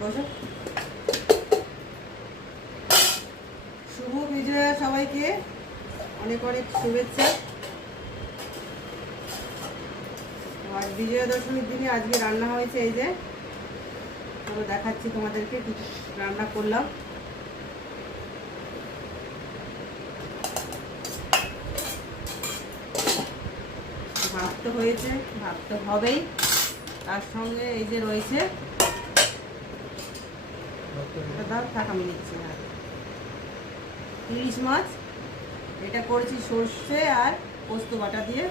বসো। শুভ বিজয়া সবাইকে অনেক অনেক শুভেচ্ছা। আর বিজয়া দশমীর দিনে আজকে রান্না হয়েছে, এই যে পুরো দেখাচ্ছি তোমাদেরকে কি রান্না করলাম। ভাত তো হয়েছে, ভাত তো হবেই, তার সঙ্গে এই যে রয়েছে আমি নিচ্ছি না ইলিশ মাছ। এটা করেছি সর্ষে আর পোস্ত বাটা দিয়ে।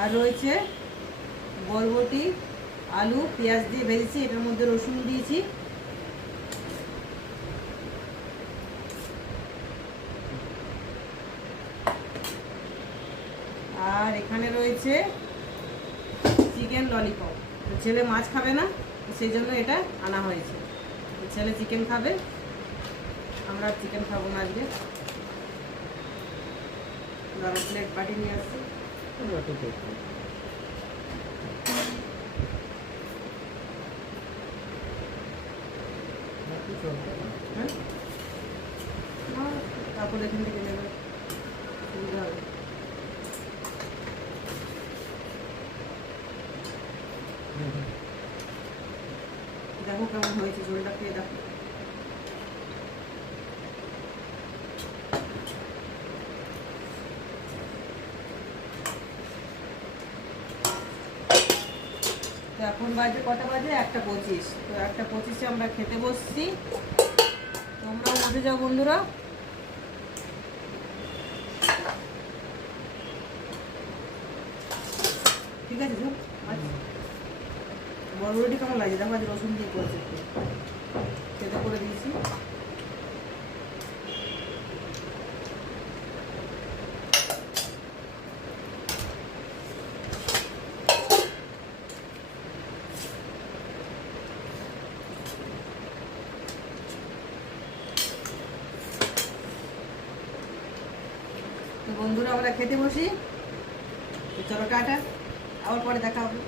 আর রয়েছে বরবটি, আলু, পেঁয়াজ দিয়ে ভেজেছি, এটার মধ্যে রসুন দিয়েছি। আর এখানে রয়েছে চিকেন ললিপপ। ছেলে মাছ খাবে না, সেই জন্য এটা আনা হয়েছে। ছেলে চিকেন খাবে, আমরা চিকেন খাবো না আজকে। প্লেট বাটি নিয়ে আসছি। তারপর এখান থেকে নেবে, সুবিধা হবে। দেখো কেমন হয়েছে, ঝোলটা খেয়ে দেখো। তো এখন বাজে কটা বাজে? 1:25। তো 1:25-এ আমরা খেতে বসছি। তোমরাও বসে যাও বন্ধুরা। ঠিক আছে, বড়বড়ি কেমন লাগছে দেখো, আজ রসুন দিয়ে করেছে, খেতে করে দিয়েছি। তো বন্ধুরা আমরা খেতে বসি। চলো টাটা, আবার পরে দেখা হবে।